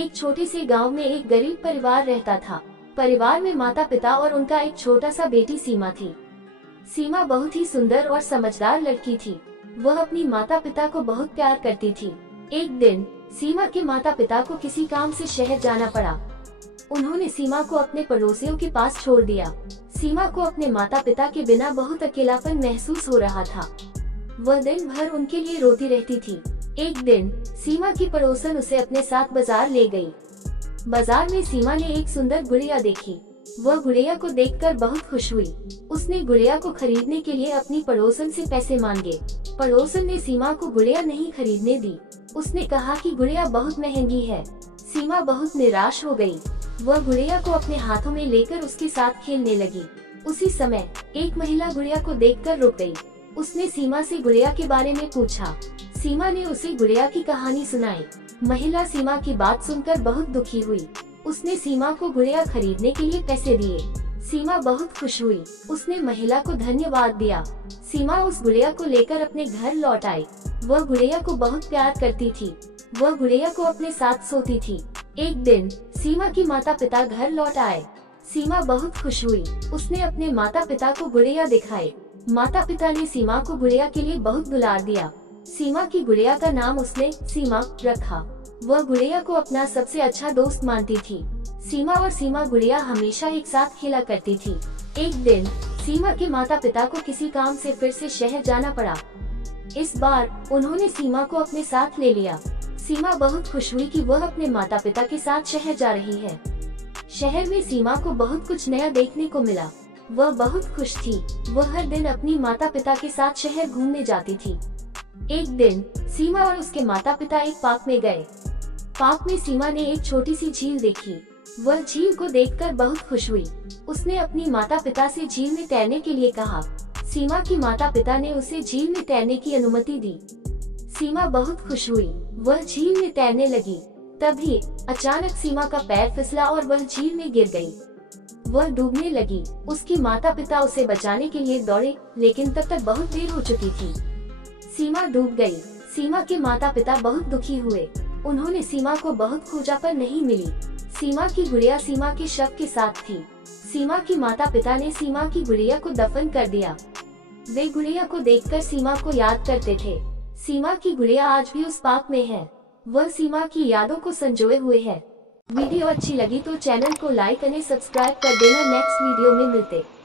एक छोटे से गांव में एक गरीब परिवार रहता था। परिवार में माता पिता और उनका एक छोटा सा बेटी सीमा थी। सीमा बहुत ही सुंदर और समझदार लड़की थी। वह अपनी माता पिता को बहुत प्यार करती थी। एक दिन सीमा के माता पिता को किसी काम से शहर जाना पड़ा। उन्होंने सीमा को अपने पड़ोसियों के पास छोड़ दिया। सीमा को अपने माता पिता के बिना बहुत अकेलापन महसूस हो रहा था। वह दिन भर उनके लिए रोती रहती थी। एक दिन सीमा की पड़ोसन उसे अपने साथ बाजार ले गई। बाजार में सीमा ने एक सुंदर गुड़िया देखी। वह गुड़िया को देखकर बहुत खुश हुई। उसने गुड़िया को खरीदने के लिए अपनी पड़ोसन से पैसे मांगे। पड़ोसन ने सीमा को गुड़िया नहीं खरीदने दी। उसने कहा कि गुड़िया बहुत महंगी है। सीमा बहुत निराश हो गई। वह गुड़िया को अपने हाथों में लेकर उसके साथ खेलने लगी। उसी समय एक महिला गुड़िया को देखकर रुक गई। उसने सीमा से गुड़िया के बारे में पूछा। सीमा ने उसे गुड़िया की कहानी सुनाई। महिला सीमा की बात सुनकर बहुत दुखी हुई। उसने सीमा को गुड़िया खरीदने के लिए पैसे दिए। सीमा बहुत खुश हुई। उसने महिला को धन्यवाद दिया। सीमा उस गुड़िया को लेकर अपने घर लौट आई। वह गुड़िया को बहुत प्यार करती थी। वह गुड़िया को अपने साथ सोती थी। एक दिन सीमा की माता पिता घर लौट आए। सीमा बहुत खुश हुई। उसने अपने माता पिता को गुड़िया दिखाई। माता पिता ने सीमा को गुड़िया के लिए बहुत दुलार दिया। सीमा की गुड़िया का नाम उसने सीमा रखा। वह गुड़िया को अपना सबसे अच्छा दोस्त मानती थी। सीमा और सीमा गुड़िया हमेशा एक साथ खेला करती थी। एक दिन सीमा के माता पिता को किसी काम से फिर से शहर जाना पड़ा। इस बार उन्होंने सीमा को अपने साथ ले लिया। सीमा बहुत खुश हुई कि वह अपने माता पिता के साथ शहर जा रही है। शहर में सीमा को बहुत कुछ नया देखने को मिला। वह बहुत खुश थी। वह हर दिन अपनी माता पिता के साथ शहर घूमने जाती थी। एक दिन सीमा और उसके माता पिता एक पार्क में गए। पार्क में सीमा ने एक छोटी सी झील देखी। वह झील को देखकर बहुत खुश हुई। उसने अपनी माता पिता से झील में तैरने के लिए कहा। सीमा की माता पिता ने उसे झील में तैरने की अनुमति दी। सीमा बहुत खुश हुई। वह झील में तैरने लगी। तभी अचानक सीमा का पैर फिसला और वह झील में गिर गई। वह डूबने लगी। उसकी माता पिता उसे बचाने के लिए दौड़े, लेकिन तब तक बहुत देर हो चुकी थी। सीमा डूब गई। सीमा के माता पिता बहुत दुखी हुए। उन्होंने सीमा को बहुत खोजा पर नहीं मिली। सीमा की गुड़िया सीमा के शव के साथ थी। सीमा की माता पिता ने सीमा की गुड़िया को दफन कर दिया। वे गुड़िया को देखकर सीमा को याद करते थे। सीमा की गुड़िया आज भी उस पार्क में है। वह सीमा की यादों को संजोए हुए है। वीडियो अच्छी लगी तो चैनल को लाइक और सब्सक्राइब कर देना। नेक्स्ट वीडियो में मिलते।